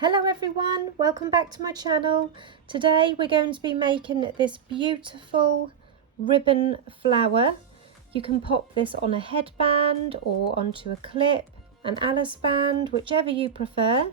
Hello everyone, welcome back to my channel. Today we're going to be making this beautiful ribbon flower. You can pop this on a headband or onto a clip, an Alice band, whichever you prefer.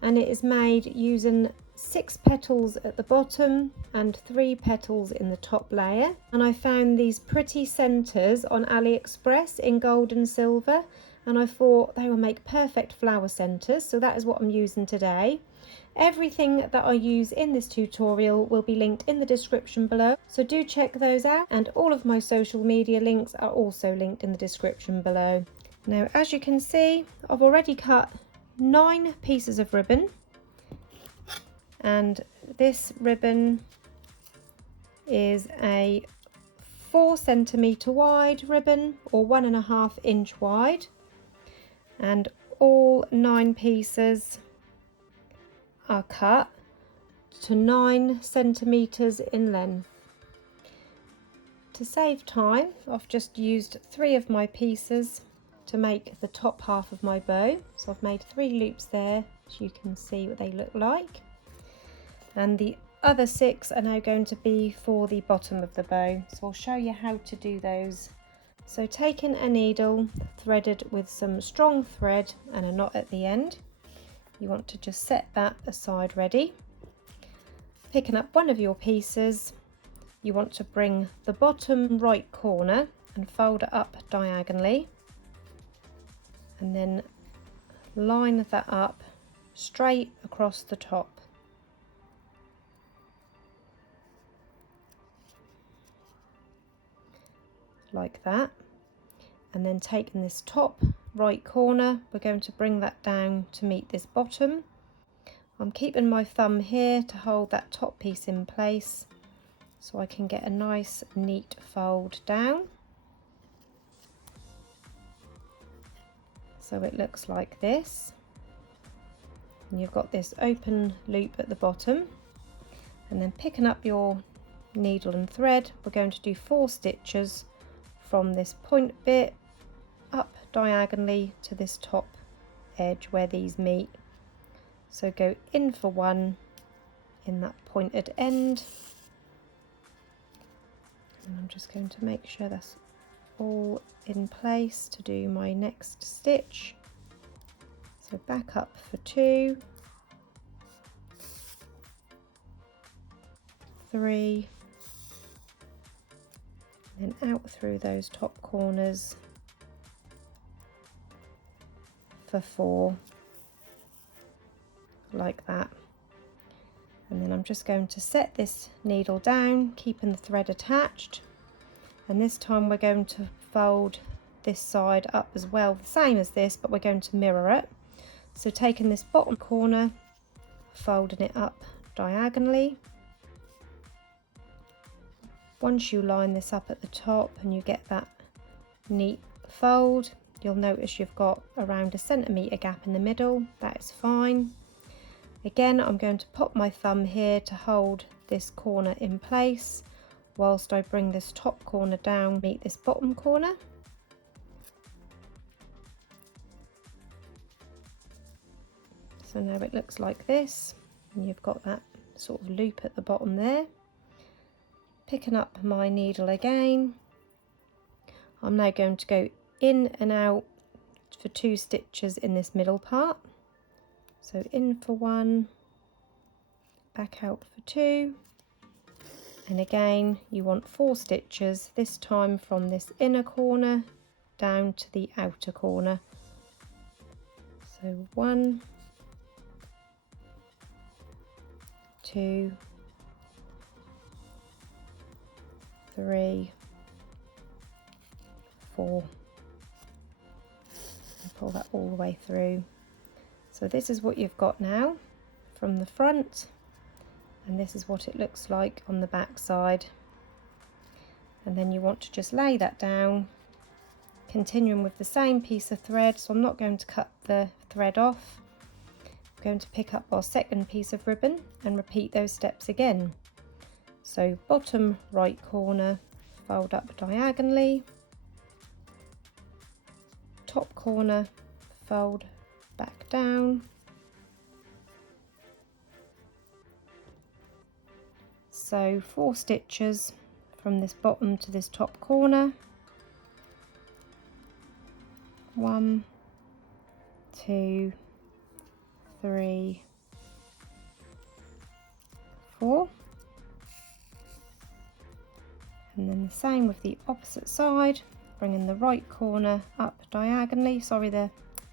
And it is made using 6 petals at the bottom and 3 petals in the top layer. And I found these pretty centres on AliExpress in gold and silver, and I thought they will make perfect flower centres, so that is what I'm using today. Everything that I use in this tutorial will be linked in the description below, so do check those out, and all of my social media links are also linked in the description below. Now, as you can see, I've already cut 9 pieces of ribbon, and this ribbon is a 4 centimetre wide ribbon, or 1.5 inch wide, and all 9 pieces are cut to 9 centimetres in length. To save time, I've just used 3 of my pieces to make the top half of my bow. So I've made 3 loops there, so you can see what they look like. And the other 6 are now going to be for the bottom of the bow. So I'll show you how to do those. So taking a needle threaded with some strong thread and a knot at the end, you want to just set that aside ready. Picking up one of your pieces, you want to bring the bottom right corner and fold it up diagonally, and then line that up straight across the top. Like that. And then taking this top right corner, we're going to bring that down to meet this bottom. I'm keeping my thumb here to hold that top piece in place so I can get a nice neat fold down. So it looks like this. And you've got this open loop at the bottom, and then picking up your needle and thread, we're going to do 4 stitches from this point bit up diagonally to this top edge where these meet. So go in for 1 in that pointed end, and I'm just going to make sure that's all in place to do my next stitch. So back up for 2, 3, and then out through those top corners for 4, like that. And then I'm just going to set this needle down, keeping the thread attached, and this time we're going to fold this side up as well, the same as this, but we're going to mirror it. So taking this bottom corner, folding it up diagonally. Once you line this up at the top and you get that neat fold, you'll notice you've got around a centimetre gap in the middle. That is fine. Again, I'm going to pop my thumb here to hold this corner in place whilst I bring this top corner down, meet this bottom corner. So now it looks like this, and you've got that sort of loop at the bottom there. Picking up my needle again, I'm now going to go in and out for 2 stitches in this middle part. So in for 1, back out for 2, and again you want 4 stitches, this time from this inner corner down to the outer corner. So 1, 2, 3, 4, and pull that all the way through. So this is what you've got now from the front, and this is what it looks like on the back side. And then you want to just lay that down, continuing with the same piece of thread. So I'm not going to cut the thread off. I'm going to pick up our second piece of ribbon and repeat those steps again. So bottom right corner, fold up diagonally, top corner, fold back down, So 4 stitches from this bottom to this top corner. 1, 2, 3, 4. And then the same with the opposite side, bringing the right corner up diagonally, sorry, the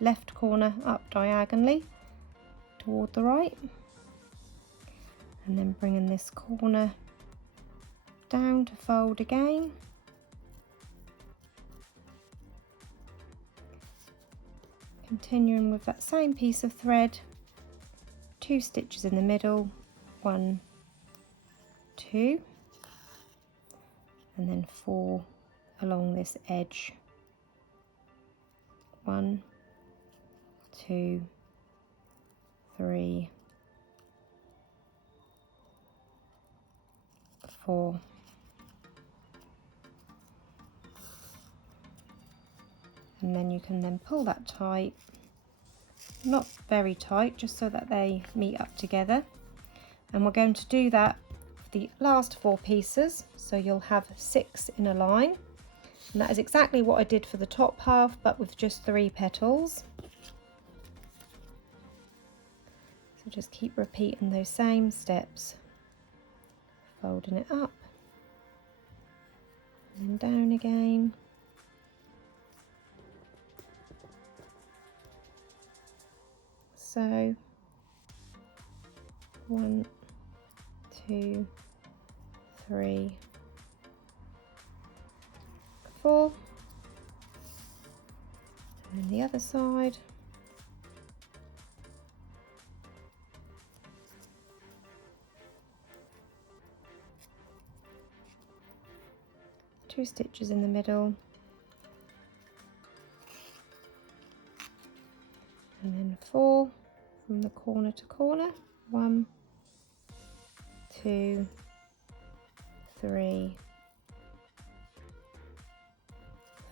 left corner up diagonally toward the right, and then bringing this corner down to fold again. Continuing with that same piece of thread, 2 stitches in the middle, 1, 2, and then 4 along this edge, 1, 2, 3, 4. And then you can then pull that tight, not very tight, just so that they meet up together. And we're going to do that for the last 4 pieces, so you'll have 6 in a line. And that is exactly what I did for the top half, but with just 3 petals. So just keep repeating those same steps, folding it up and then down again. So 1, 2, 3, 4, and then the other side. Two stitches in the middle, and then 4 from the corner to corner. 1, 2, 3,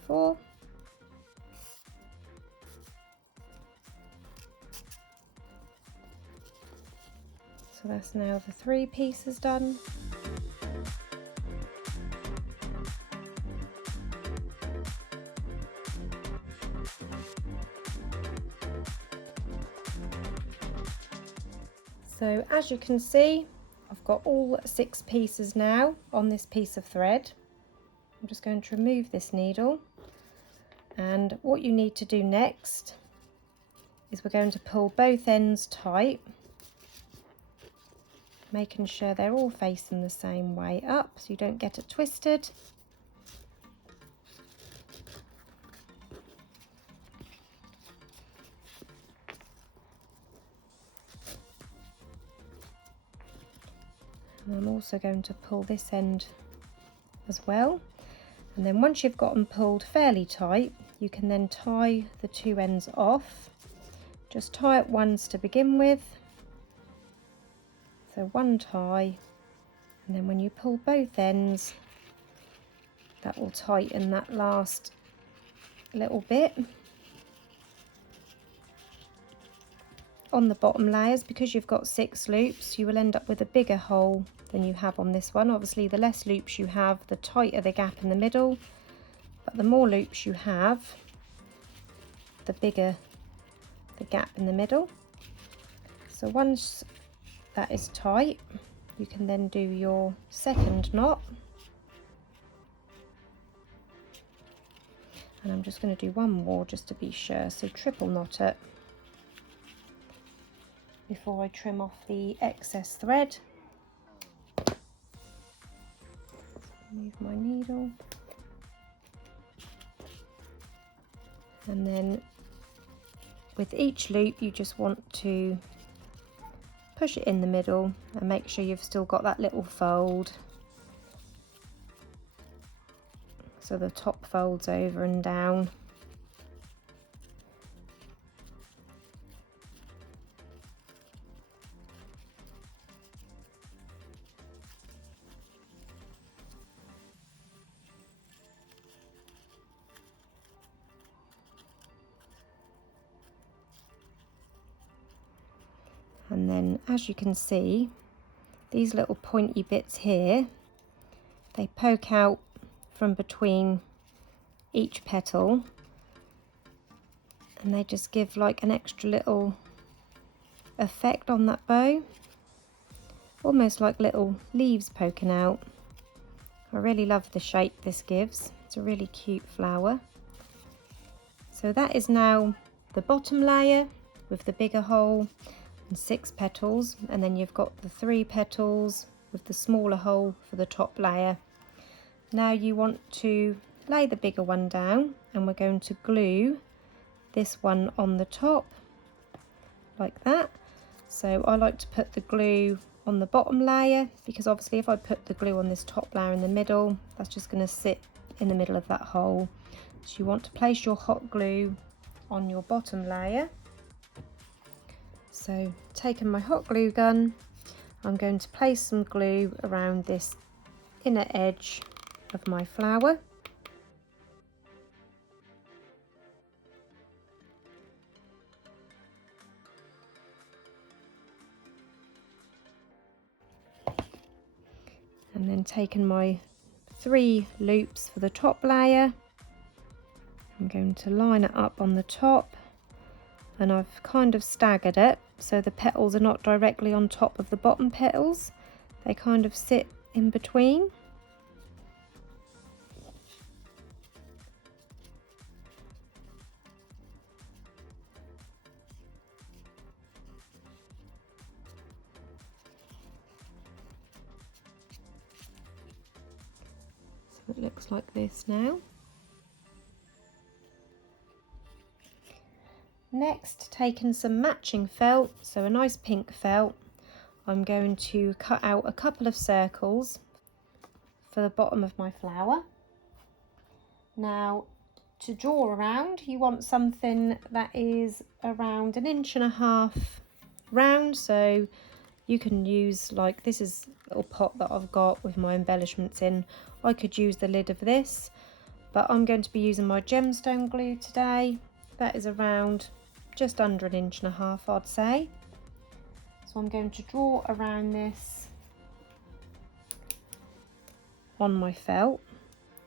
4. So that's now the 3 pieces done. So as you can see, I've got all 6 pieces now on this piece of thread. I'm just going to remove this needle, and what you need to do next is we're going to pull both ends tight, making sure they're all facing the same way up so you don't get it twisted. And I'm also going to pull this end as well, and then once you've got them pulled fairly tight, you can then tie the 2 ends off. Just tie it once to begin with, so 1 tie, and then when you pull both ends, that will tighten that last little bit. On the bottom layers, because you've got 6 loops, you will end up with a bigger hole than you have on this one. Obviously, the less loops you have, the tighter the gap in the middle, but the more loops you have, the bigger the gap in the middle. So once that is tight, you can then do your second knot, and I'm just going to do one more just to be sure, so triple knot it before I trim off the excess thread. Move my needle, and then with each loop you just want to push it in the middle and make sure you've still got that little fold, so the top folds over and down. And then, as you can see, these little pointy bits here, they poke out from between each petal, and they just give like an extra little effect on that bow, almost like little leaves poking out. I really love the shape this gives. It's a really cute flower. So that is now the bottom layer with the bigger hole and 6 petals, and then you've got the 3 petals with the smaller hole for the top layer. Now you want to lay the bigger one down, and we're going to glue this one on the top like that. So I like to put the glue on the bottom layer, because obviously if I put the glue on this top layer in the middle, that's just going to sit in the middle of that hole. So you want to place your hot glue on your bottom layer. So taking my hot glue gun, I'm going to place some glue around this inner edge of my flower. And then taking my 3 loops for the top layer, I'm going to line it up on the top, and I've kind of staggered it so the petals are not directly on top of the bottom petals, they kind of sit in between. So it looks like this now. Next, taking some matching felt, so a nice pink felt, I'm going to cut out a couple of circles for the bottom of my flower. Now, to draw around, you want something that is around 1.5 inches round, so you can use, like, this is a little pot that I've got with my embellishments in. I could use the lid of this, but I'm going to be using my gemstone glue today. That is around just under 1.5 inches, I'd say. So I'm going to draw around this on my felt,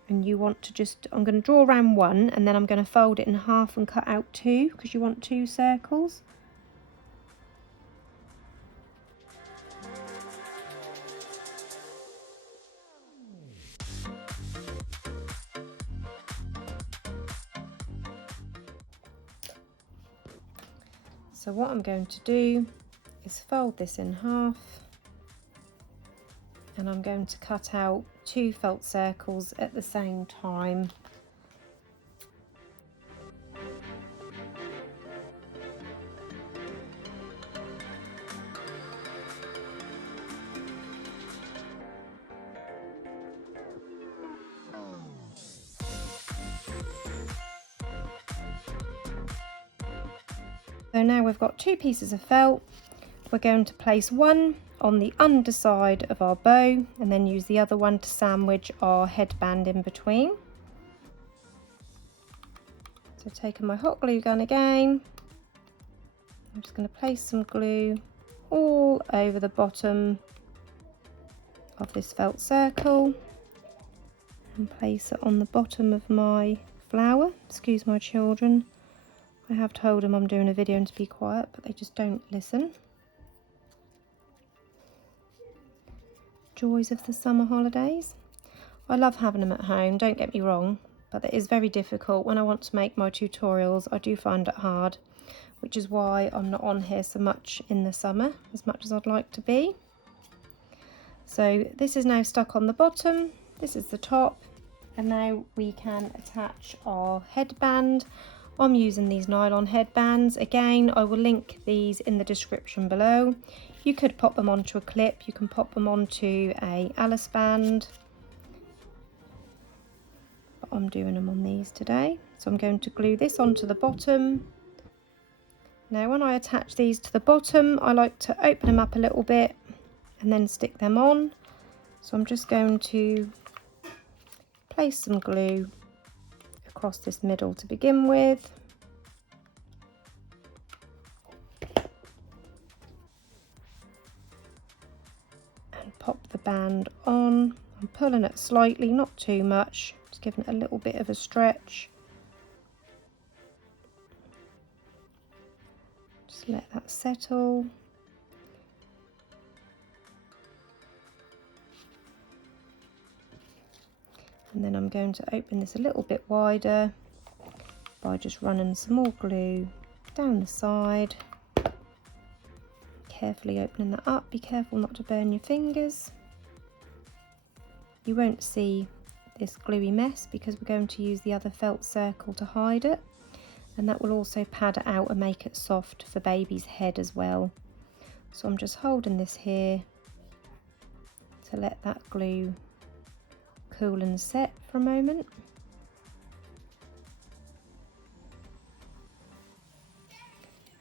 and you want to just, I'm going to draw around 1, and then I'm going to fold it in half and cut out 2, because you want 2 circles. So what I'm going to do is fold this in half, and I'm going to cut out 2 felt circles at the same time. So now we've got 2 pieces of felt. We're going to place one on the underside of our bow, and then use the other one to sandwich our headband in between. So taking my hot glue gun again, I'm just going to place some glue all over the bottom of this felt circle and place it on the bottom of my flower. Excuse my children, I have told them I'm doing a video and to be quiet, but they just don't listen. Joys of the summer holidays. I love having them at home, don't get me wrong, but it is very difficult. When I want to make my tutorials, I do find it hard, which is why I'm not on here so much in the summer, as much as I'd like to be. So this is now stuck on the bottom, this is the top, and now we can attach our headband. I'm using these nylon headbands. Again, I will link these in the description below. You could pop them onto a clip, you can pop them onto a Alice band, but I'm doing them on these today. So I'm going to glue this onto the bottom. Now when I attach these to the bottom, I like to open them up a little bit and then stick them on. So I'm just going to place some glue across this middle to begin with. and pop the band on. I'm pulling it slightly, not too much, just giving it a little bit of a stretch. Just let that settle. And then I'm going to open this a little bit wider by just running some more glue down the side. Carefully opening that up. Be careful not to burn your fingers. You won't see this gluey mess because we're going to use the other felt circle to hide it, and that will also pad it out and make it soft for baby's head as well. So I'm just holding this here to let that glue cool and set for a moment.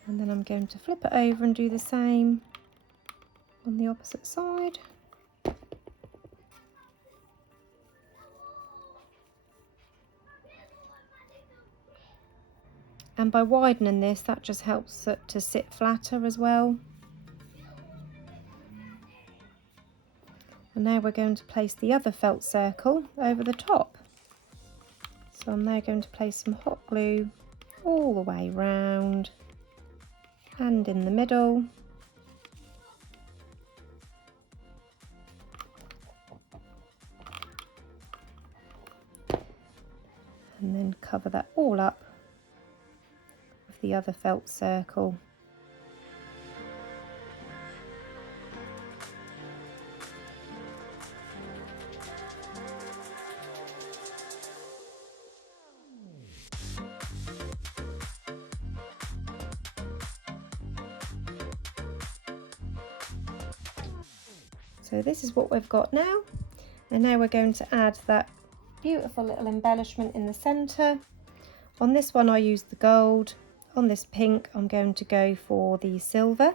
And then I'm going to flip it over and do the same on the opposite side. And by widening this, that just helps it to sit flatter as well. And now we're going to place the other felt circle over the top. So I'm now going to place some hot glue all the way round and in the middle. And then cover that all up with the other felt circle. So this is what we've got now, and now we're going to add that beautiful little embellishment in the centre. On this one I used the gold, on this pink I'm going to go for the silver.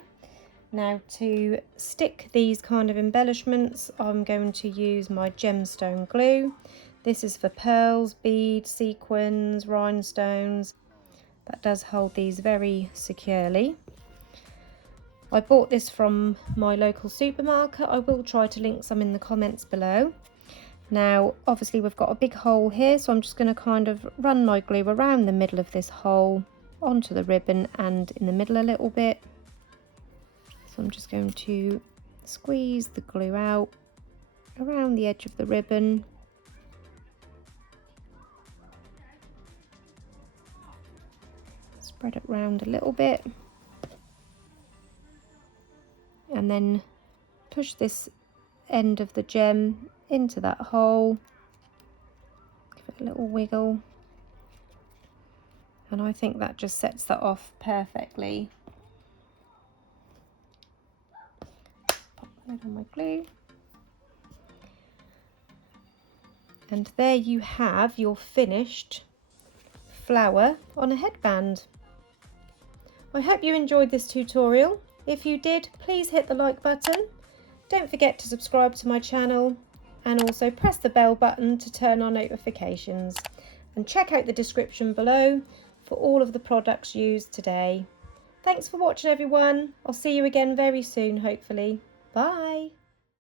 Now to stick these kind of embellishments I'm going to use my gemstone glue. This is for pearls, beads, sequins, rhinestones. That does hold these very securely. I bought this from my local supermarket. I will try to link some in the comments below. Now obviously we've got a big hole here, so I'm just going to kind of run my glue around the middle of this hole onto the ribbon and in the middle a little bit. So I'm just going to squeeze the glue out around the edge of the ribbon. Spread it round a little bit. And then push this end of the gem into that hole, give it a little wiggle, and I think that just sets that off perfectly. Pop a lid on my glue, and there you have your finished flower on a headband. I hope you enjoyed this tutorial. If you did, please hit the like button. Don't forget to subscribe to my channel and also press the bell button to turn on notifications. And check out the description below for all of the products used today. Thanks for watching everyone. I'll see you again very soon, hopefully. Bye.